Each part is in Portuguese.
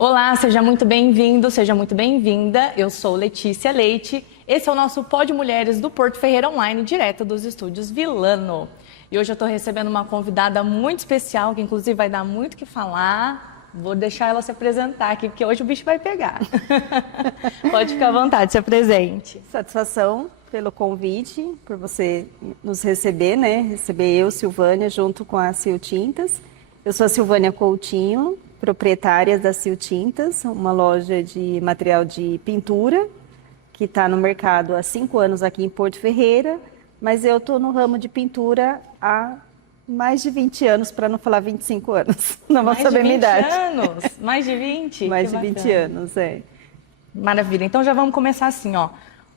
Olá, seja muito bem-vindo, seja muito bem-vinda. Eu sou Letícia Leite. Esse é o nosso Pod Mulheres do Porto Ferreira Online, direto dos estúdios Vilano. E hoje eu estou recebendo uma convidada muito especial, que inclusive vai dar muito o que falar. Vou deixar ela se apresentar aqui, porque hoje o bicho vai pegar. Pode ficar à vontade, se apresente. Satisfação pelo convite, por você nos receber, né? Receber eu, Silvânia, junto com a Sil Tintas. Eu sou a Silvânia Coutinho, proprietária da Sil Tintas, uma loja de material de pintura que está no mercado há 5 anos aqui em Porto Ferreira, mas eu estou no ramo de pintura há mais de 20 anos, para não falar 25 anos. Não vou saber a minha idade. Anos? Mais de 20? Mais Que de 20 bacana. anos, é. Maravilha. Então já vamos começar assim, ó.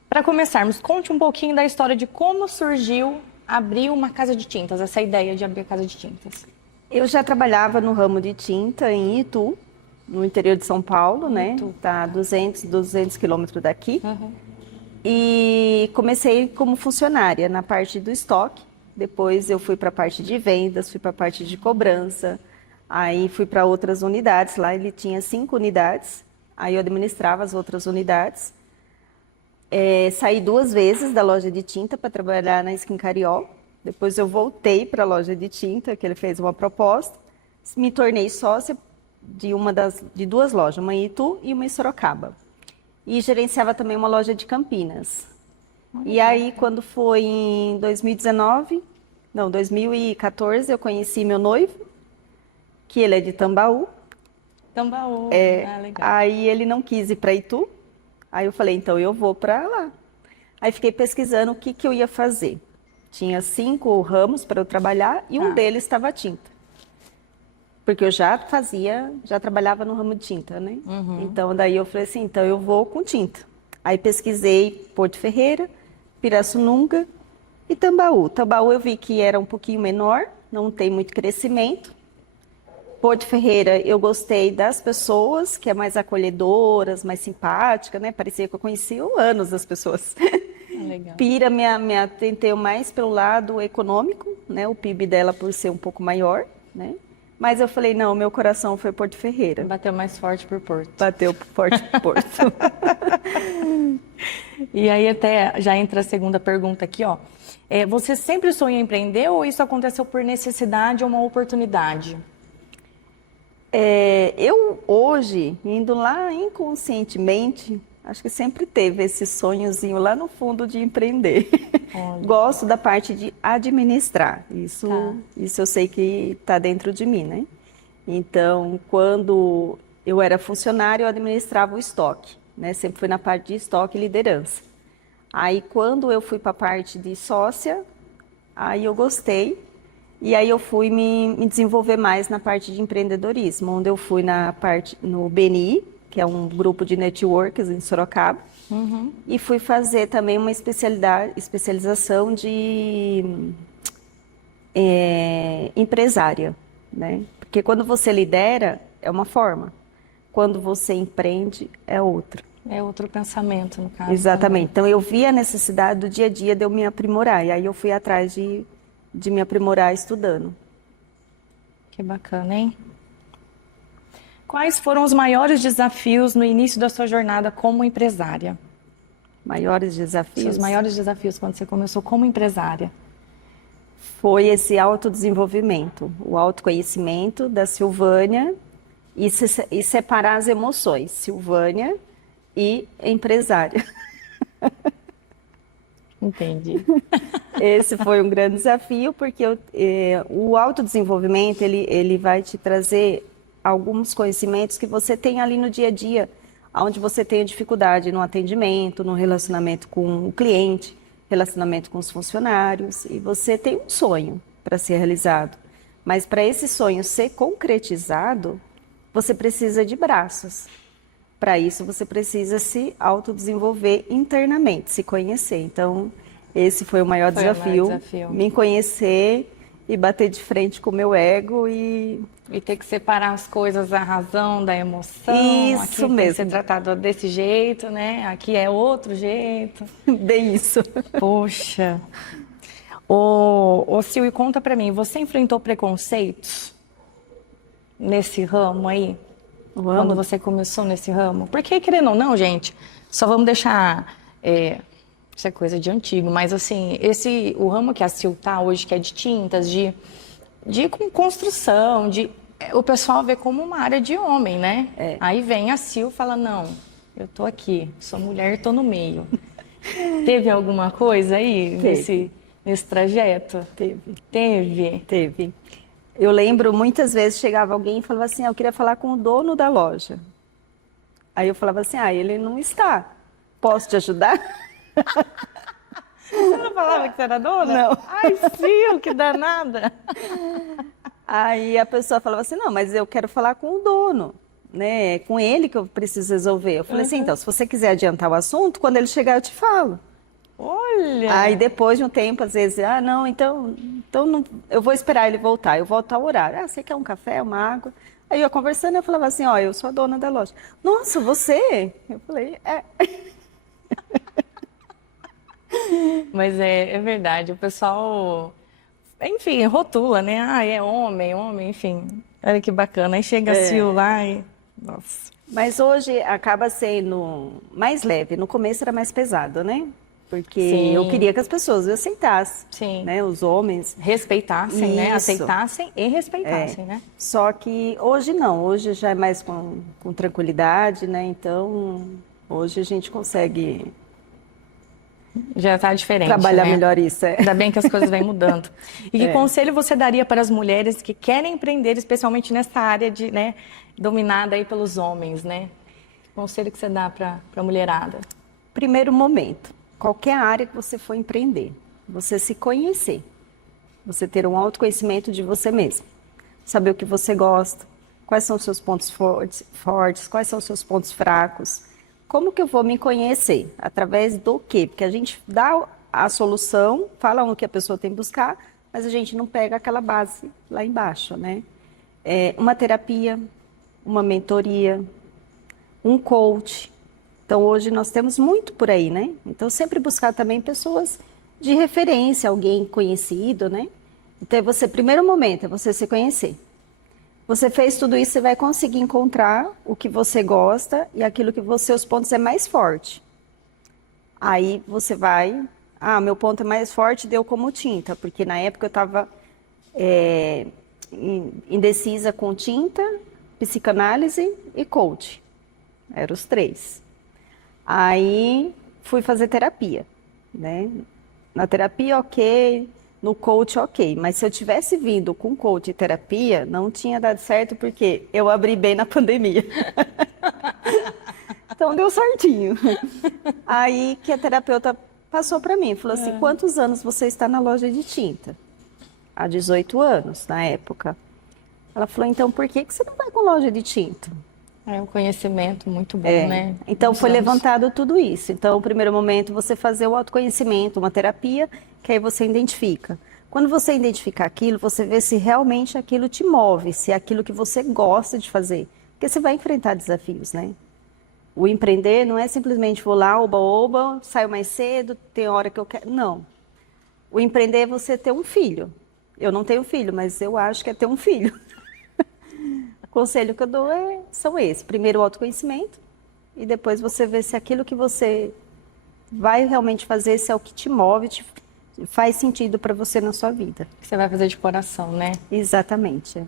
Para começarmos, conte um pouquinho da história de como surgiu abrir uma casa de tintas, essa ideia de abrir a casa de tintas. Eu já trabalhava no ramo de tinta em Itu, no interior de São Paulo, né? Itu. Tá a 200 quilômetros daqui. E comecei como funcionária na parte do estoque. Depois eu fui para a parte de vendas, fui para a parte de cobrança. Aí fui para outras unidades. Lá ele tinha 5 unidades. Aí eu administrava as outras unidades. Saí 2 vezes da loja de tinta para trabalhar na Skin Cariol. Depois eu voltei para a loja de tinta, que ele fez uma proposta. Me tornei sócia de 2 lojas, uma em Itu e uma em Sorocaba. E gerenciava também uma loja de Campinas. E aí, quando foi em 2014, eu conheci meu noivo, que ele é de Tambaú. Tambaú, legal. Aí ele não quis ir para Itu. Aí eu falei, então eu vou para lá. Aí fiquei pesquisando o que eu ia fazer. Tinha 5 ramos para eu trabalhar e um deles estava a tinta. Porque eu já trabalhava no ramo de tinta, né? Então daí eu falei assim, então eu vou com tinta. Aí pesquisei Porto Ferreira, Pirassununga e Tambaú. Tambaú eu vi que era um pouquinho menor, não tem muito crescimento. Porto Ferreira, eu gostei das pessoas, que é mais acolhedoras, mais simpática, né? Parecia que eu conhecia há anos as pessoas. Legal. Pira me atenteu mais pelo lado econômico, né? O PIB dela por ser um pouco maior, né? Mas eu falei, não, meu coração foi Porto Ferreira. Bateu mais forte por Porto. Bateu forte por Porto. E aí até já entra a segunda pergunta aqui, ó. Você sempre sonhou em empreender ou isso aconteceu por necessidade ou uma oportunidade? Eu hoje, indo lá inconscientemente, acho que sempre teve esse sonhozinho lá no fundo de empreender. Olha. Gosto da parte de administrar. Isso eu sei que está dentro de mim, né? Então, quando eu era funcionária, eu administrava o estoque, né? Sempre fui na parte de estoque e liderança. Aí, quando eu fui para a parte de sócia, aí eu gostei. E aí eu fui me desenvolver mais na parte de empreendedorismo, onde eu fui no BNI, que é um grupo de networks em Sorocaba, e fui fazer também uma especialização de empresária, né? Porque quando você lidera, é uma forma, quando você empreende, é outra. É outro pensamento, no caso. Exatamente. Então eu vi a necessidade do dia a dia de eu me aprimorar, e aí eu fui atrás de me aprimorar estudando. Que bacana, hein? Quais foram os maiores desafios no início da sua jornada como empresária? Maiores desafios? Seus maiores desafios quando você começou como empresária? Foi esse autodesenvolvimento, o autoconhecimento da Silvânia e separar as emoções, Silvânia e empresária. Entendi. Esse foi um grande desafio, porque o autodesenvolvimento, ele vai te trazer alguns conhecimentos que você tem ali no dia a dia, onde você tem dificuldade no atendimento, no relacionamento com o cliente, relacionamento com os funcionários, e você tem um sonho para ser realizado. Mas para esse sonho ser concretizado, você precisa de braços. Para isso, você precisa se autodesenvolver internamente, se conhecer. Então, esse foi o maior desafio, me conhecer e bater de frente com o meu ego e ter que separar as coisas da razão, da emoção. Isso aqui mesmo. Tem que ser tratado desse jeito, né? Aqui é outro jeito. Bem isso. Poxa. Ô Sil, e conta pra mim, você enfrentou preconceitos nesse ramo aí? quando você começou nesse ramo? Porque, querendo ou não, gente, só vamos deixar... isso é coisa de antigo, mas assim, o ramo que a Sil tá hoje, que é de tintas, de construção, o pessoal vê como uma área de homem, né? Aí vem a Sil e fala, não, eu tô aqui, sou mulher, tô no meio. Teve alguma coisa aí nesse trajeto? Teve. Eu lembro, muitas vezes chegava alguém e falava assim, eu queria falar com o dono da loja. Aí eu falava assim, ele não está. Posso te ajudar? Você não falava que você era dona? Não. Ai, Sil, que danada. Aí a pessoa falava assim, não, mas eu quero falar com o dono, né? É com ele que eu preciso resolver. Eu falei assim, então, se você quiser adiantar o assunto, quando ele chegar eu te falo. Olha! Aí depois de um tempo, às vezes, não, então não, eu vou esperar ele voltar, eu volto ao horário. Você quer um café, uma água? Aí eu conversando, eu falava assim, eu sou a dona da loja. Nossa, você? Eu falei, Mas é verdade, o pessoal, enfim, rotula, né? É homem, enfim. Olha que bacana. Aí chega a Sil lá e... Nossa. Mas hoje acaba sendo mais leve. No começo era mais pesado, né? Porque eu queria que as pessoas aceitassem, né? Os homens. Respeitassem, né? Aceitassem e respeitassem, né? Só que hoje não. Hoje já é mais com tranquilidade, né? Então, hoje a gente consegue... Já está diferente, trabalhar né? melhor isso, Ainda bem que as coisas vêm mudando. E que conselho você daria para as mulheres que querem empreender, especialmente nessa área né, dominada aí pelos homens, né? Que conselho que você dá para a mulherada? Primeiro momento, qualquer área que você for empreender, você se conhecer, você ter um autoconhecimento de você mesmo, saber o que você gosta, quais são os seus pontos fortes, quais são os seus pontos fracos. Como que eu vou me conhecer? Através do quê? Porque a gente dá a solução, fala o que a pessoa tem que buscar, mas a gente não pega aquela base lá embaixo, né? Uma terapia, uma mentoria, um coach. Então, hoje nós temos muito por aí, né? Então, sempre buscar também pessoas de referência, alguém conhecido, né? Então, primeiro momento é você se conhecer. Você fez tudo isso, você vai conseguir encontrar o que você gosta e aquilo que seus pontos é mais forte. Aí você vai, meu ponto é mais forte, deu como tinta, porque na época eu estava indecisa com tinta, psicanálise e coach. Eram os 3. Aí fui fazer terapia, né? Na terapia, ok. No coach, ok. Mas se eu tivesse vindo com coach e terapia, não tinha dado certo, porque eu abri bem na pandemia. Então, deu certinho. Aí, que a terapeuta passou para mim, falou assim, quantos anos você está na loja de tinta? Há 18 anos, na época. Ela falou, então, por que você não vai com loja de tinta? É um conhecimento muito bom, né? Então, foi levantado tudo isso. Então, o primeiro momento, você fazer o autoconhecimento, uma terapia, que aí você identifica. Quando você identificar aquilo, você vê se realmente aquilo te move, se é aquilo que você gosta de fazer. Porque você vai enfrentar desafios, né? O empreender não é simplesmente vou lá, oba, saio mais cedo, tem hora que eu quero. Não. O empreender é você ter um filho. Eu não tenho filho, mas eu acho que é ter um filho. O conselho que eu dou são esses. Primeiro o autoconhecimento e depois você vê se aquilo que você vai realmente fazer, se é o que te move, faz sentido para você na sua vida. Que você vai fazer de coração, né? Exatamente.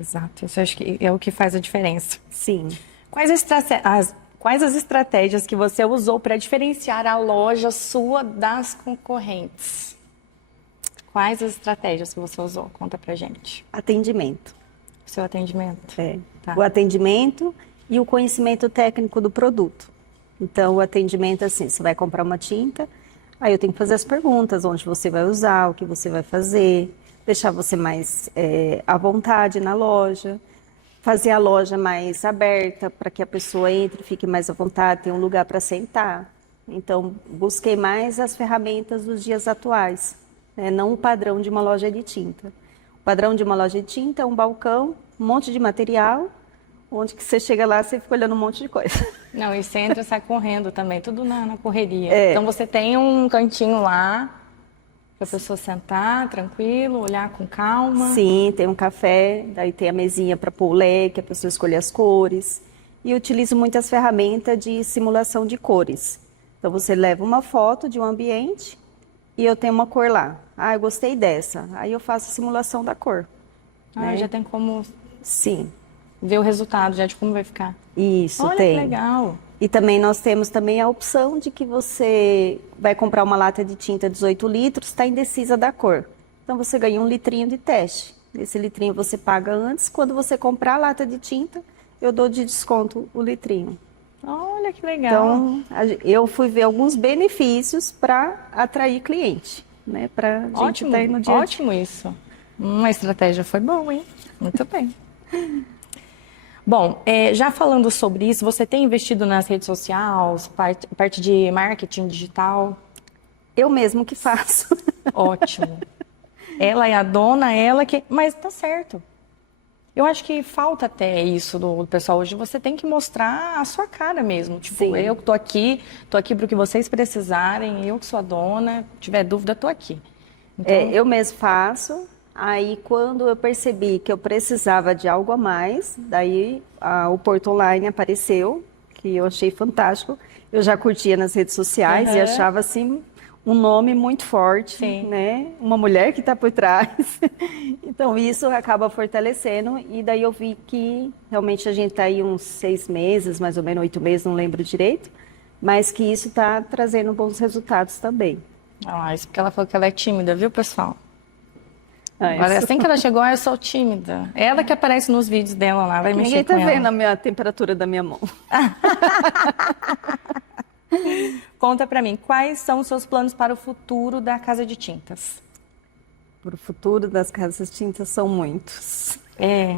Exato. Isso acho que é o que faz a diferença. Sim. Quais as estratégias que você usou para diferenciar a loja sua das concorrentes? Quais as estratégias que você usou? Conta pra gente. Atendimento. O seu atendimento? Tá. O atendimento e o conhecimento técnico do produto. Então, o atendimento, assim, você vai comprar uma tinta, aí eu tenho que fazer as perguntas, onde você vai usar, o que você vai fazer, deixar você mais à vontade na loja, fazer a loja mais aberta para que a pessoa entre, fique mais à vontade, tenha um lugar para sentar. Então, busquei mais as ferramentas dos dias atuais, né? Não o padrão de uma loja de tinta. O padrão de uma loja de tinta é um balcão, um monte de material, onde que você chega lá, você fica olhando um monte de coisa. Não, e você entra e sai correndo também, tudo na correria. Então, você tem um cantinho lá Para a pessoa sentar tranquilo, olhar com calma. Sim, tem um café, daí tem a mesinha para pôr o leque, a pessoa escolher as cores. E eu utilizo muitas ferramentas de simulação de cores. Então você leva uma foto de um ambiente e eu tenho uma cor lá. Ah, eu gostei dessa. Aí eu faço a simulação da cor. Ah, né? já tem como Sim, ver o resultado já de como vai ficar. isso Olha tem. que legal. E também nós temos também a opção de que você vai comprar uma lata de tinta 18 litros, está indecisa da cor. Então você ganha um litrinho de teste. Esse litrinho você paga antes. Quando você comprar a lata de tinta, eu dou de desconto o litrinho. Olha que legal. Então, eu fui ver alguns benefícios para atrair cliente, né? Para a gente Ótimo, estar aí no dia a dia. ótimo isso. A estratégia foi boa, hein? Muito bem. Bom, já falando sobre isso, você tem investido nas redes sociais, parte de marketing digital? Eu mesmo que faço. Ótimo. Ela é a dona, ela que... Mas tá certo. Eu acho que falta até isso do pessoal hoje. Você tem que mostrar a sua cara mesmo. Tipo, Sim. eu que tô aqui para o que vocês precisarem, eu que sou a dona, se tiver dúvida, tô aqui. Então, Eu mesmo faço. Aí, quando eu percebi que eu precisava de algo a mais, daí o Porto Online apareceu, que eu achei fantástico. Eu já curtia nas redes sociais e Aham. achava, assim, um nome muito forte, Sim. né? Uma mulher que está por trás. Então, isso acaba fortalecendo. E daí eu vi que realmente a gente está aí uns 6 meses, mais ou menos 8 meses, não lembro direito, mas que isso está trazendo bons resultados também. Isso porque ela falou que ela é tímida, viu, pessoal? Ah, Agora, isso. assim que ela chegou, eu sou tímida. Ela que aparece nos vídeos dela lá, vai mexer Ninguém com está ela. vendo a minha temperatura da minha mão. Conta pra mim, quais são os seus planos para o futuro da Casa de Tintas? Para o futuro das casas tintas são muitos. É,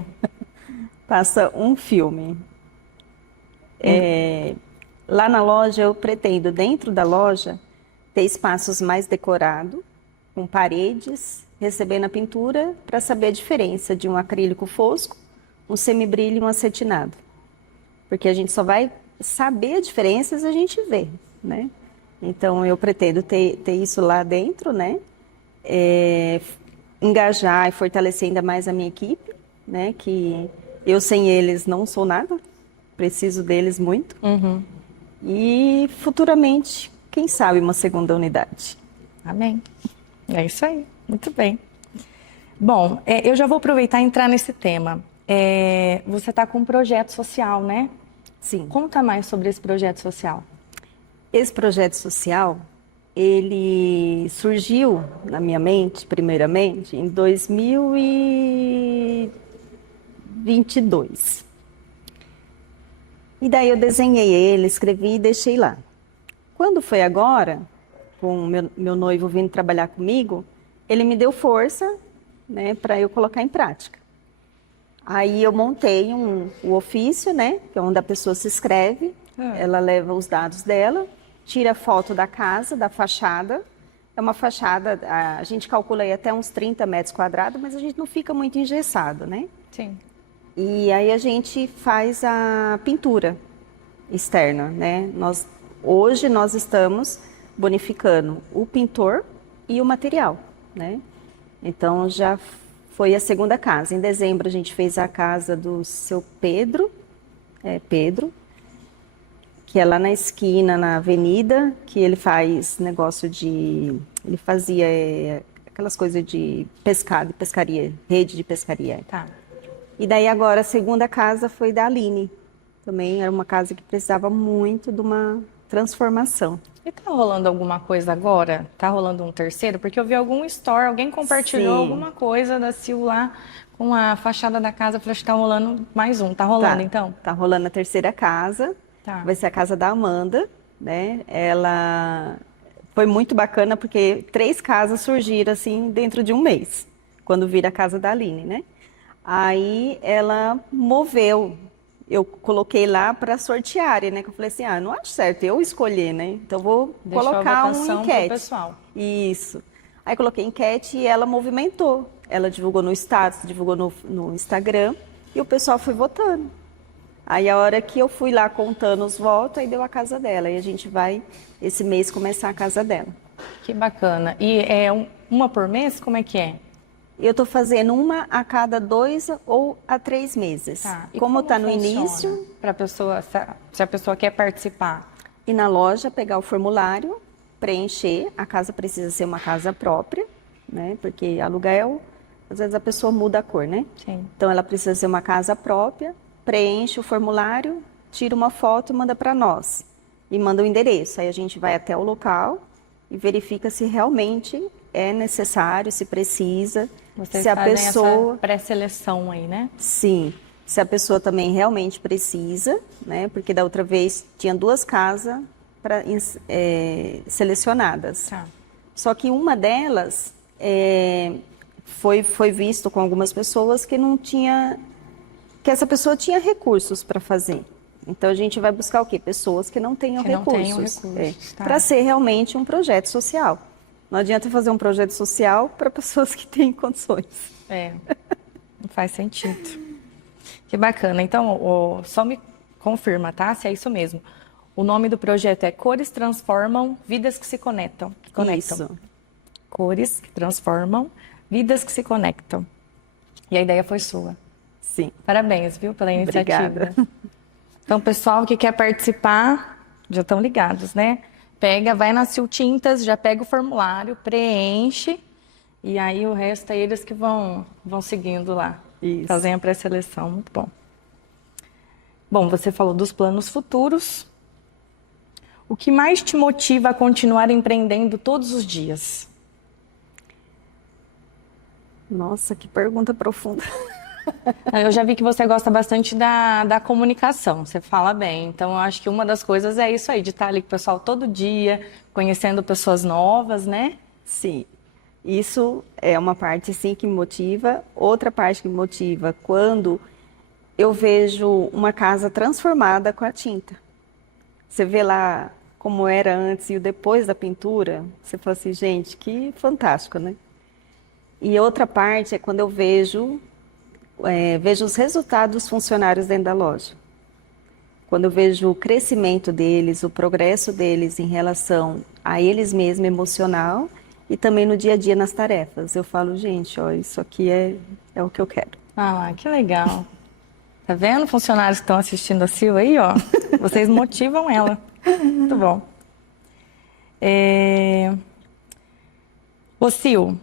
Passa um filme. Lá na loja eu pretendo, dentro da loja, ter espaços mais decorados, com paredes, recebendo a pintura para saber a diferença de um acrílico fosco, um semibrilho e um acetinado. Porque a gente só vai saber a diferença se a gente vê, né? Então eu pretendo ter isso lá dentro, né? Engajar e fortalecer ainda mais a minha equipe, né? Que eu sem eles não sou nada, preciso deles muito. E futuramente, quem sabe, uma segunda unidade. amém. É isso aí, muito bem. Bom, eu já vou aproveitar e entrar nesse tema. Você está com um projeto social, né? Sim. Conta mais sobre esse projeto social. Esse projeto social, ele surgiu na minha mente, primeiramente, em 2022. E daí eu desenhei ele, escrevi e deixei lá. Quando foi agora, com o meu noivo vindo trabalhar comigo, ele me deu força, né, para eu colocar em prática. Aí eu montei o ofício, né, que é onde a pessoa se inscreve, ela leva os dados dela, tira foto da casa, da fachada. É uma fachada, a gente calcula aí até uns 30 metros quadrados, mas a gente não fica muito engessado, né? Sim. E aí a gente faz a pintura externa, né? Hoje nós estamos bonificando o pintor e o material, né? Então já foi a segunda casa. Em dezembro a gente fez a casa do seu Pedro, que é lá na esquina, na avenida, que ele faz negócio de... Ele fazia aquelas coisas de pescado, pescaria, rede de pescaria. Tá. E daí agora a segunda casa foi da Aline. Também era uma casa que precisava muito de uma transformação. E tá rolando alguma coisa agora? Tá rolando um terceiro? Porque eu vi algum story, alguém compartilhou Sim. alguma coisa da Sil lá com a fachada da casa. Eu falei, acho que tá rolando mais um. Tá rolando, então? Tá rolando a terceira casa. Tá. Vai ser a casa da Amanda, né? Ela foi muito bacana porque 3 casas surgiram assim dentro de um mês, quando vira a casa da Aline, né? Aí ela moveu. Eu coloquei lá para sortearem, né? Que eu falei assim, não acho certo eu escolher, né? Então vou Deixou a colocar votação uma pro enquete. pessoal. Isso. Aí coloquei enquete e ela movimentou. Ela divulgou no status, divulgou no Instagram e o pessoal foi votando. Aí a hora que eu fui lá contando os votos, aí deu a casa dela. E a gente vai, esse mês, começar a casa dela. Que bacana. E uma por mês? Como é que é? Eu estou fazendo uma a cada 2 ou a 3 meses. Tá. E Como está no funciona início, para pessoa, se a pessoa quer participar? ir na loja, pegar o formulário, preencher. A casa precisa ser uma casa própria, né? Porque aluguel, às vezes a pessoa muda a cor, né? Sim. Então ela precisa ser uma casa própria, preenche o formulário, tira uma foto e manda para nós. E manda o endereço. Aí a gente vai até o local e verifica se realmente é necessário, se precisa. Vocês se a fazem pessoa, essa pré-seleção aí, né? sim, se a pessoa também realmente precisa, né? Porque da outra vez tinha 2 casas selecionadas. Tá. Só que uma delas foi visto com algumas pessoas que não tinha, que essa pessoa tinha recursos para fazer. Então a gente vai buscar o quê? Pessoas que não tenham Que não recursos. tenham recursos, tá. Para ser realmente um projeto social. Não adianta fazer um projeto social para pessoas que têm condições. Não faz sentido. Que bacana. Então, só me confirma, tá? Se é isso mesmo. O nome do projeto é Cores Transformam Vidas que se Conectam. Isso. Cores que transformam vidas que se conectam. E a ideia foi sua. Sim. Parabéns, viu, pela iniciativa. Obrigada. Então, pessoal que quer participar, já estão ligados, né? Vai na Sil Tintas, já pega o formulário, preenche, e aí o resto é eles que vão seguindo lá. Isso. Fazem a pré-seleção, muito bom. Bom, você falou dos planos futuros. O que mais te motiva a continuar empreendendo todos os dias? Nossa, que pergunta profunda. Eu já vi que você gosta bastante da comunicação, você fala bem. Então, eu acho que uma das coisas é isso aí, de estar ali com o pessoal todo dia, conhecendo pessoas novas, né? Sim, isso é uma parte, sim, que me motiva. Outra parte que me motiva, quando eu vejo uma casa transformada com a tinta. Você vê lá como era antes e o depois da pintura, você fala assim, gente, que fantástico, né? E outra parte é quando eu vejo os resultados dos funcionários dentro da loja. Quando eu vejo o crescimento deles, o progresso deles em relação a eles mesmos, emocional, e também no dia a dia nas tarefas. Eu falo, gente, ó, isso aqui é o que eu quero. Ah, que legal. Tá vendo, funcionários que estão assistindo a Sil aí, ó? Vocês motivam ela. Muito bom. Ô, Sil,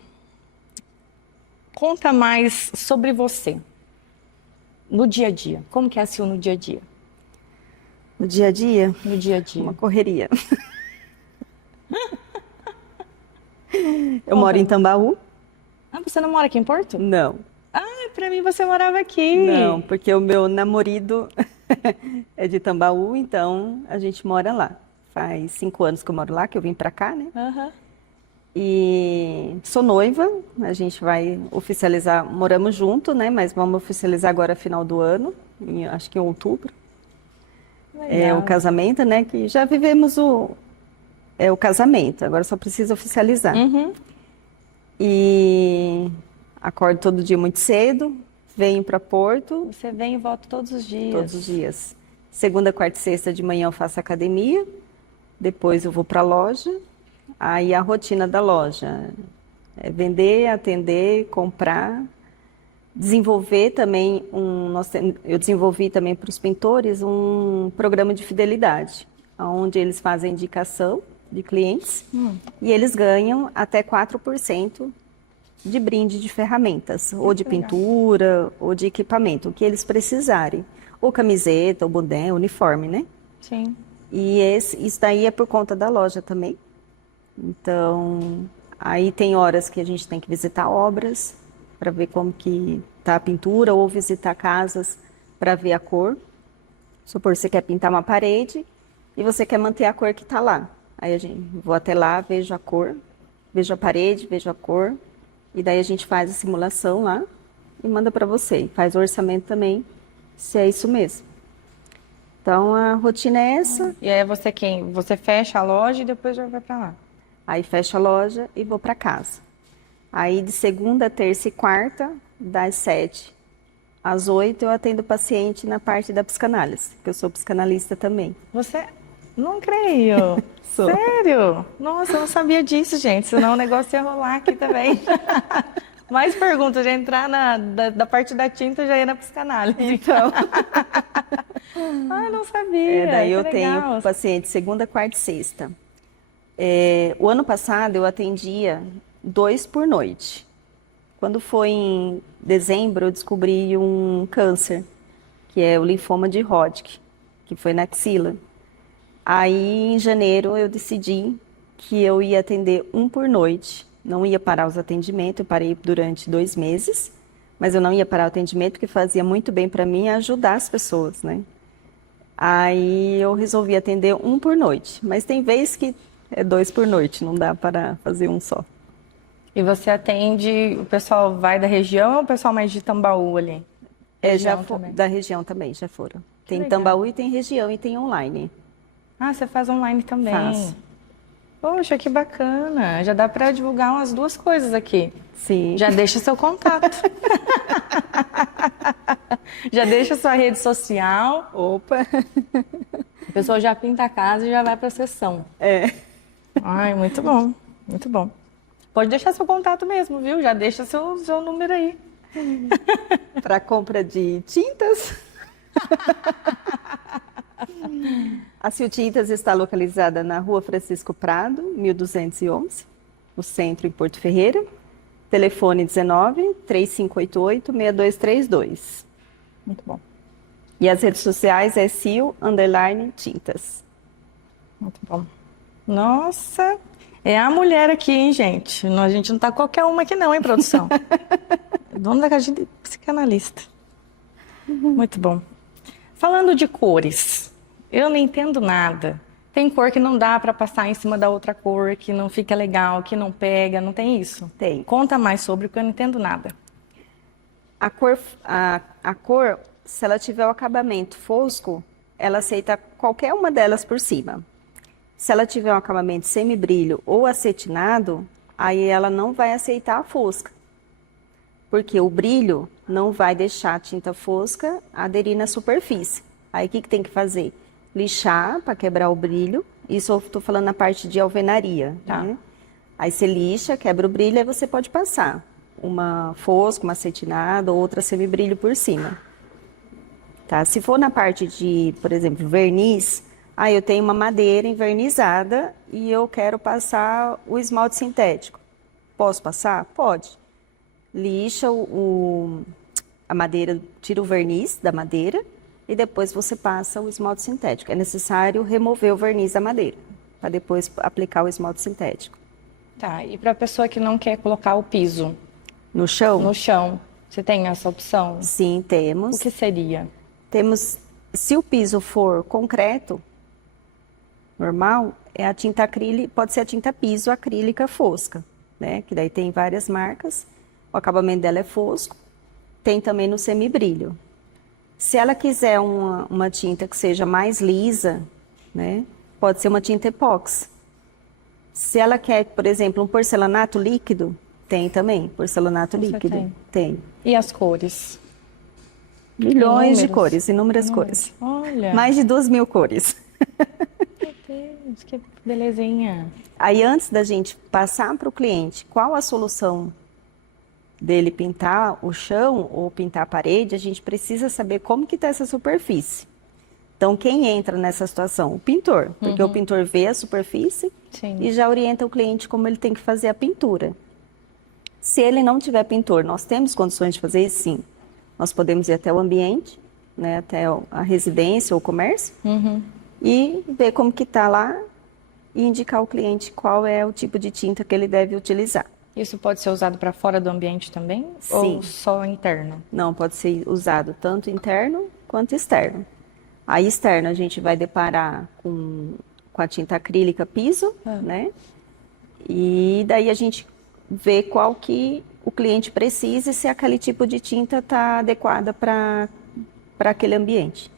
conta mais sobre você, no dia a dia. Como que é a Sil no dia a dia? No dia a dia, No dia a dia. uma correria. Eu moro em Tambaú? Ah, você não mora aqui em Porto? Não. Ah, pra mim você morava aqui. Não, porque o meu namorado é de Tambaú, então a gente mora lá. Faz 5 anos que eu moro lá, que eu vim pra cá, né? Aham. E sou noiva, a gente vai oficializar, moramos junto, né? Mas vamos oficializar agora final do ano, acho que em outubro. É Legal. o casamento, né? Que já vivemos o casamento, agora só precisa oficializar. Uhum. E acordo todo dia muito cedo, venho para Porto Você vem e volta todos os dias. todos os dias. Segunda, quarta e sexta de manhã eu faço academia, depois eu vou para a loja. Aí a rotina da loja é vender, atender, comprar, desenvolver também eu desenvolvi também para os pintores um programa de fidelidade, onde eles fazem indicação de clientes e eles ganham até 4% de brinde de ferramentas, ou de legal. pintura, ou de equipamento, o que eles precisarem. Ou camiseta, ou boné, uniforme, né? Sim. E isso daí é por conta da loja também. Então, aí tem horas que a gente tem que visitar obras para ver como que tá a pintura, ou visitar casas para ver a cor. Supor, você quer pintar uma parede e você quer manter a cor que está lá. Aí a gente vou até lá, vejo a cor, vejo a parede, vejo a cor, e daí a gente faz a simulação lá e manda para você. E faz o orçamento também, se é isso mesmo. Então, a rotina é essa. E aí você fecha a loja e depois já vai pra lá. Aí fecho a loja e vou para casa. Aí de segunda, terça e quarta, das 7 às 8, eu atendo o paciente na parte da psicanálise, que eu sou psicanalista também. Você Não creio. Sou. Sério? Nossa, eu não sabia disso, gente. Senão o negócio ia rolar aqui também. Mais perguntas, já entrar da parte da tinta, já ia na psicanálise. Então, Ah, não sabia. daí que eu legal. tenho paciente segunda, quarta e sexta. O ano passado eu atendia 2 por noite. Quando foi em dezembro, eu descobri um câncer, que é o linfoma de Hodgkin, que foi na axila. Aí, em janeiro, eu decidi que eu ia atender 1 por noite. Não ia parar os atendimentos, eu parei durante 2 meses, mas eu não ia parar o atendimento porque fazia muito bem para mim ajudar as pessoas, né? Aí eu resolvi atender 1 por noite, mas tem vezes que é 2 por noite, não dá para fazer um só. E você atende, o pessoal vai da região ou o pessoal mais de Tambaú ali? Região também. Da região também, já foram. Tem legal. Tambaú e tem região e tem online. Ah, você faz online também. Faço. Poxa, que bacana. Já dá para divulgar umas 2 coisas aqui. Sim. Já deixa seu contato. Já deixa sua rede social. Opa! A pessoa já pinta a casa e já vai para a sessão. É. Ai, muito bom. Muito bom. Pode deixar seu contato mesmo, viu? Já deixa seu número aí. Para compra de tintas. A Sil Tintas está localizada na Rua Francisco Prado, 1211, no centro, em Porto Ferreira. Telefone 19-3588-6232. Muito bom. E as redes sociais é Sil_Tintas. Muito bom. Nossa, é a mulher aqui, hein, gente? A gente não tá qualquer uma aqui não, hein, produção? Dona da casa de psicanalista. Muito bom. Falando de cores, eu não entendo nada. Tem cor que não dá para passar em cima da outra cor, que não fica legal, que não pega, não tem isso? Tem. Conta mais sobre, porque eu não entendo nada. A cor, se ela tiver o acabamento fosco, ela aceita qualquer uma delas por cima. Se ela tiver um acabamento semibrilho ou acetinado, aí ela não vai aceitar a fosca. Porque o brilho não vai deixar a tinta fosca aderir na superfície. Aí o que tem que fazer? Lixar para quebrar o brilho. Isso eu estou falando na parte de alvenaria. Tá. Né? Aí você lixa, quebra o brilho, aí você pode passar uma fosca, uma acetinada ou outra semibrilho por cima. Tá? Se for na parte de, por exemplo, verniz, eu tenho uma madeira envernizada e eu quero passar o esmalte sintético. Posso passar? Pode. Lixa a madeira, tira o verniz da madeira e depois você passa o esmalte sintético. É necessário remover o verniz da madeira para depois aplicar o esmalte sintético. Tá, e para a pessoa que não quer colocar o piso No chão? no chão, você tem essa opção? Sim, temos. O que seria? Temos, se o piso for concreto, normal, é a tinta acrílica, pode ser a tinta piso acrílica fosca, né? Que daí tem várias marcas. O acabamento dela é fosco. Tem também no semibrilho. Se ela quiser uma tinta que seja mais lisa, né? Pode ser uma tinta epóxi. Se ela quer, por exemplo, um porcelanato líquido, tem também porcelanato Você líquido. tem? E as cores? Milhões de Inúmeros. cores, inúmeras Inúmeros. cores. Olha, Mais de 2.000 cores. meu Deus, que belezinha. Aí, antes da gente passar para o cliente qual a solução dele pintar o chão ou pintar a parede, a gente precisa saber como que está essa superfície. Então, quem entra nessa situação? O pintor, porque o pintor vê a superfície Sim. e já orienta o cliente como ele tem que fazer a pintura. Se ele não tiver pintor, nós temos condições de fazer isso? Sim. Nós podemos ir até o ambiente, né, até a residência ou o comércio, e ver como que está lá e indicar ao cliente qual é o tipo de tinta que ele deve utilizar. Isso pode ser usado para fora do ambiente também? Sim. Ou só interno? Não, pode ser usado tanto interno quanto externo. A externa a gente vai deparar com a tinta acrílica piso, né? E daí a gente vê qual que o cliente precisa e se aquele tipo de tinta está adequada para aquele ambiente.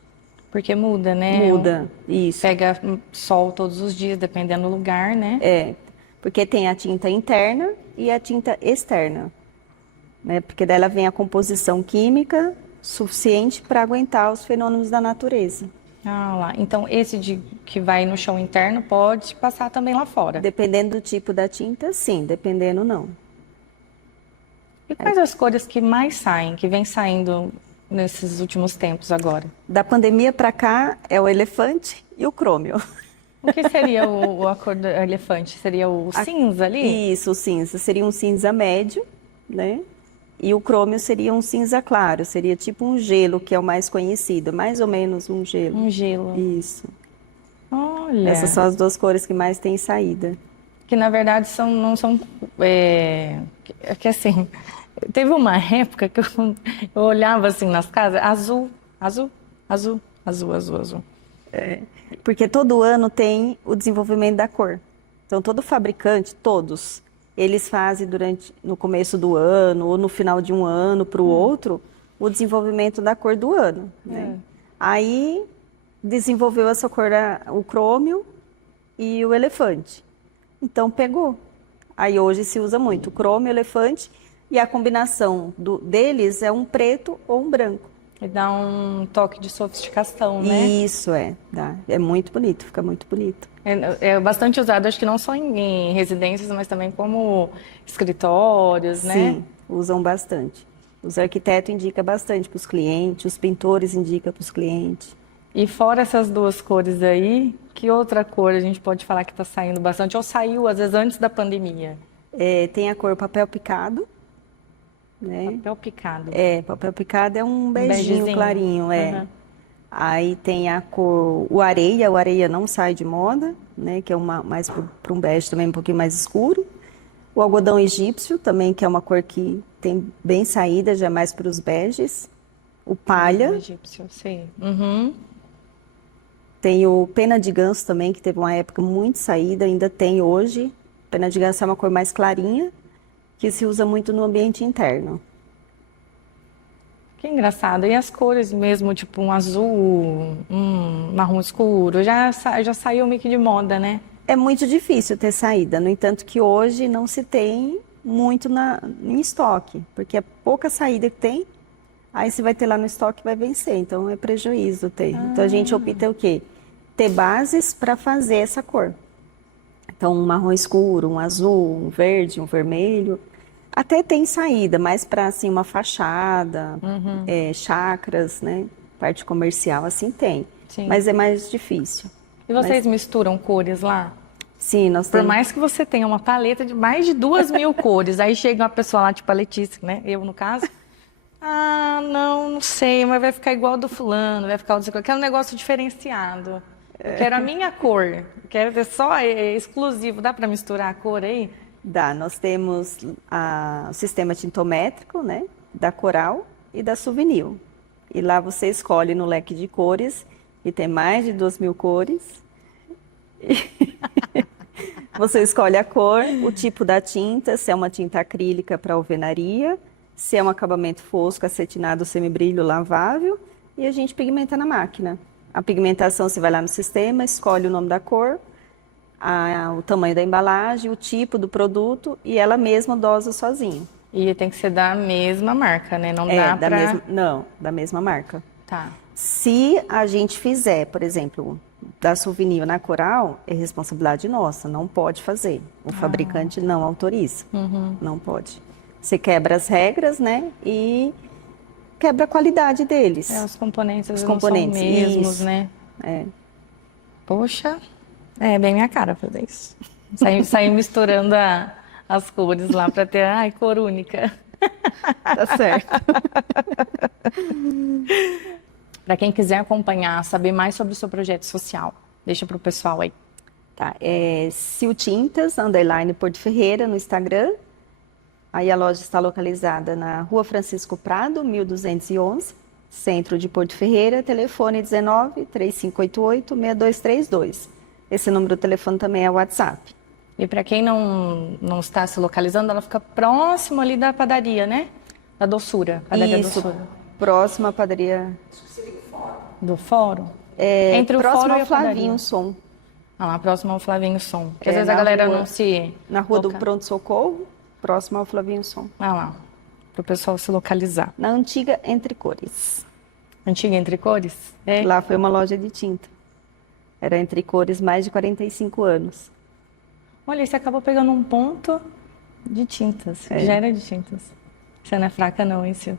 Porque muda, né? Muda, isso. Pega sol todos os dias, dependendo do lugar, né? É, porque tem a tinta interna e a tinta externa, né? Porque dela vem a composição química suficiente para aguentar os fenômenos da natureza. Ah, lá. Então, que vai no chão interno pode passar também lá fora. Dependendo do tipo da tinta, sim, dependendo não. E quais as cores que mais saem, que vem saindo nesses últimos tempos agora? Da pandemia para cá é o elefante e o crômio. O que seria a cor do elefante? Seria o cinza ali? Isso, o cinza. Seria um cinza médio, né? E o crômio seria um cinza claro, seria tipo um gelo, que é o mais conhecido, mais ou menos um gelo. Um gelo. Isso. Olha. Essas são as duas cores que mais têm saída. Que na verdade não são. Que assim, teve uma época que eu olhava assim nas casas, azul, azul, azul, azul, azul, azul. Porque todo ano tem o desenvolvimento da cor. Então, todo fabricante, todos, eles fazem no começo do ano ou no final de um ano para o outro, o desenvolvimento da cor do ano, né? Aí, desenvolveu essa cor, o crômio e o elefante. Então, pegou. Aí, hoje se usa muito o crômio, o elefante, e a combinação deles é um preto ou um branco. E dá um toque de sofisticação, né? Isso, dá. É muito bonito, fica muito bonito. É bastante usado, acho que não só em residências, mas também como escritórios, né? Sim, usam bastante. Os arquitetos indicam bastante para os clientes, os pintores indicam para os clientes. E fora essas duas cores aí, que outra cor a gente pode falar que está saindo bastante? Ou saiu, às vezes, antes da pandemia? Tem a cor papel picado, né? Papel picado. Papel picado é um beijinho begezinho. clarinho, Uhum. Aí tem a cor, o areia não sai de moda, né? Que é mais para um bege também um pouquinho mais escuro. O algodão egípcio também, que é uma cor que tem bem saída, já mais para os beges. O palha. Egípcio, sim. Uhum. Tem o pena de ganso também, que teve uma época muito saída, ainda tem hoje. Pena de ganso é uma cor mais clarinha, que se usa muito no ambiente interno. Que engraçado. E as cores mesmo, tipo um azul, um marrom escuro, já saiu meio que de moda, né? É muito difícil ter saída, no entanto que hoje não se tem muito em estoque, porque é pouca saída que tem, aí você vai ter lá no estoque e vai vencer, então é prejuízo ter. Então a gente opta o quê? Ter bases para fazer essa cor. Então um marrom escuro, um azul, um verde, um vermelho. Até tem saída, mas para assim uma fachada, chacras, né? Parte comercial, assim tem. Sim. Mas é mais difícil. E vocês misturam cores lá? Sim, nós Por temos. mais que você tenha uma paleta de mais de 2.000 cores, aí chega uma pessoa lá, tipo a Letícia, né? Eu, no caso. Ah, não sei, mas vai ficar igual do fulano, vai ficar eu quero um negócio diferenciado. Eu quero a minha cor. Eu quero ter só exclusivo. Dá para misturar a cor aí? Dá, nós temos o sistema tintométrico, né? Da Coral e da Souvenir. E lá você escolhe no leque de cores, e tem mais de 2.000 cores. Você escolhe a cor, o tipo da tinta, se é uma tinta acrílica para alvenaria, se é um acabamento fosco, acetinado, semibrilho, lavável, e a gente pigmenta na máquina. A pigmentação, você vai lá no sistema, escolhe o nome da cor, o tamanho da embalagem, o tipo do produto, e ela mesma dosa sozinha. E tem que ser da mesma marca, né? Não dá pra... Não, da mesma marca. Tá. Se a gente fizer, por exemplo, da Souvenir na Coral, é responsabilidade nossa, não pode fazer. O fabricante não autoriza, não pode. Você quebra as regras, né? E quebra a qualidade deles. Os componentes, Os não componentes, são mesmos, isso. né? É. Poxa, é bem minha cara fazer isso. Sair misturando as cores lá para ter, cor única. Tá certo. Para quem quiser acompanhar, saber mais sobre o seu projeto social, deixa para o pessoal aí. Tá, Sil Tintas, _ Porto Ferreira, no Instagram. Aí a loja está localizada na Rua Francisco Prado, 1211, centro de Porto Ferreira, telefone 19-3588-6232. Esse número do telefone também é o WhatsApp. E para quem não está se localizando, ela fica próximo ali da padaria, né? Da Doçura. Padaria Isso, Doçura. próxima à padaria... Do Fórum? Entre o próximo Fórum e ao a padaria. Flavinho Som. Lá próximo ao Flavinho Som. Porque às vezes a galera não se... Na rua do Pronto Socorro, próximo ao Flavinho Som. Lá, para o pessoal se localizar. Na antiga Entre Cores. Antiga Entre Cores? É. Lá foi uma loja de tinta. Era Entre Cores mais de 45 anos. Olha, você acabou pegando um ponto de tintas, que já era de tintas. Você não é fraca não, hein, Sil?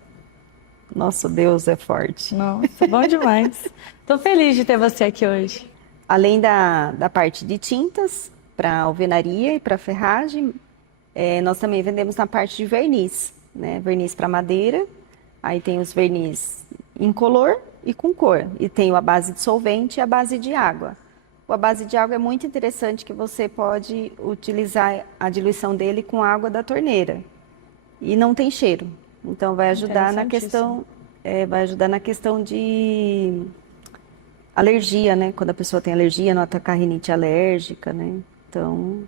Nosso Deus é forte. Nossa, bom demais. Tô feliz de ter você aqui hoje. Além da parte de tintas, para alvenaria e para ferragem, nós também vendemos na parte de verniz, né? Verniz para madeira, aí tem os verniz incolor e com cor. E tem a base de solvente e a base de água. A base de água é muito interessante que você pode utilizar a diluição dele com água da torneira. E não tem cheiro. Então vai ajudar na questão de alergia, né? Quando a pessoa tem alergia, não atacar rinite alérgica, né? Então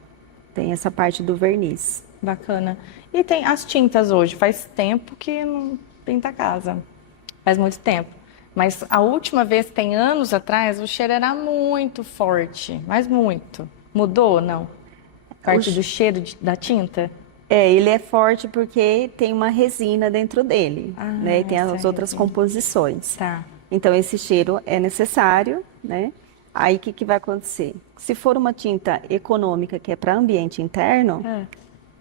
tem essa parte do verniz. Bacana. E tem as tintas hoje, faz tempo que não pinta a casa. Faz muito tempo. Mas a última vez, tem anos atrás, o cheiro era muito forte, mas muito. Mudou ou não? A parte do cheiro da tinta? Ele é forte porque tem uma resina dentro dele, né? E tem as outras composições. Tá. Então esse cheiro é necessário, né? Aí o que vai acontecer? Se for uma tinta econômica que é para ambiente interno,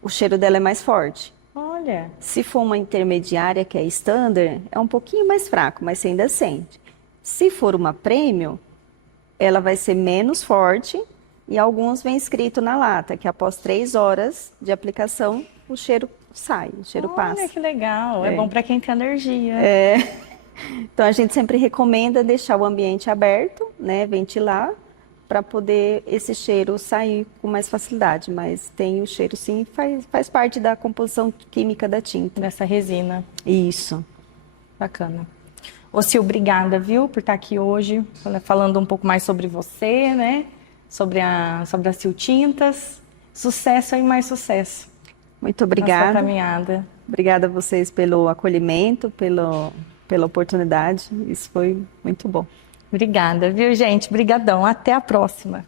o cheiro dela é mais forte. Olha. Se for uma intermediária, que é standard, é um pouquinho mais fraco, mas você ainda sente. Se for uma premium, ela vai ser menos forte e alguns vem escrito na lata que após 3 horas de aplicação, o cheiro sai, o cheiro passa. Olha que legal, é bom para quem tem alergia. Então a gente sempre recomenda deixar o ambiente aberto, né, ventilar, para poder esse cheiro sair com mais facilidade, mas tem o cheiro sim, faz parte da composição química da tinta. Dessa resina. Isso. Bacana. Ô Sil, obrigada, viu, por estar aqui hoje, falando um pouco mais sobre você, né, sobre a Sil Tintas. Sucesso e mais sucesso. Muito obrigada. Na sua caminhada. Obrigada a vocês pelo acolhimento, pela oportunidade, isso foi muito bom. Obrigada, viu, gente? Brigadão. Até a próxima.